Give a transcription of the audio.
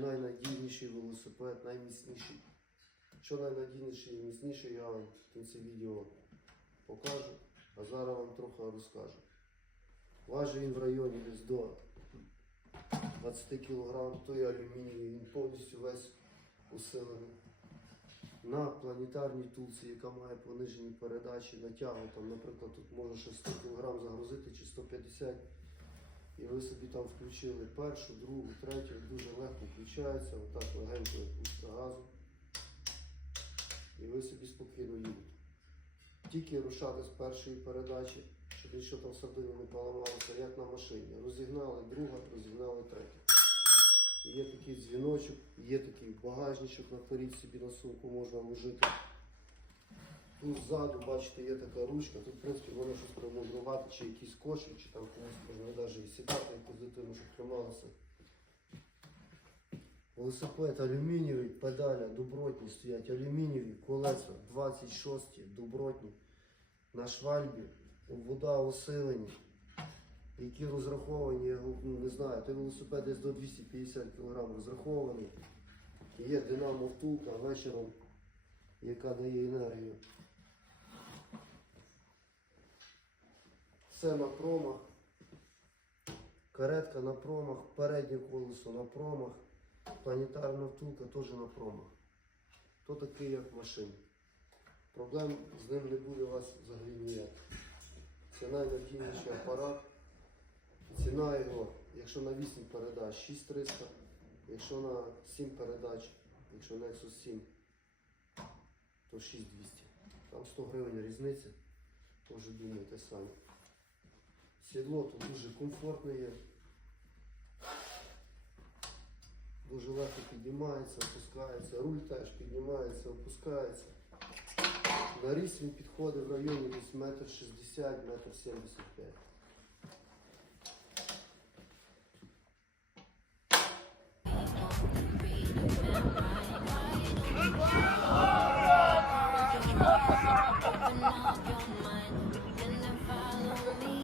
найнадійніший велосипед, найміцніший. Що найнадійніший і міцніший, я вам в кінці відео покажу, а зараз вам трохи розкажу. Важить він в районі десь до 20 кг, той алюмінієвий, він повністю весь усилений. На планетарній тулці, яка має понижені передачі, натягу, там, наприклад, тут може ще 100 кг загрузити чи 150 і ви собі там включили першу, другу, третю, дуже легко включається, отак легенько пуска газу. І ви собі спокійно їдете. Тільки рушати з першої передачі, щоб нічого там всередині не поламалося, як на машині. Розігнали друга, розігнали третя. Є такий дзвіночок, є такий багажничок наперед собі на сумку можна вложити. Тут ззаду, бачите, є така ручка, тут, в принципі, можна щось промудрувати, чи якийсь кошик, чи там комусь можна навіть і сідати, якусь дитину, щоб трималося. Велосипед алюмінієвий, педаля добротні стоять, алюмінієві, колеса 26 добротні. На швальбі, вода усилені, які розраховані, я ну, не знаю, той велосипед десь до 250 кг розрахований. Є динамо втулка вечором, яка дає енергію. Все на промах. Каретка на промах, переднє колесо на промах, планетарна втулка теж на промах. То такий, як машина. Проблем з ним не буде у вас взагалі ніяк. Це найнадійніший апарат. Ціна його, якщо на 8 передач 6300, якщо на 7 передач, якщо Nexus 7, то 6200. Там 100 гривень різниця, теж думайте самі. Сідло тут дуже комфортне є. Поднимается, опускается, руль теж поднимается, опускается. На ріс він підходить в районі десь метр 60, метр 75. Open up.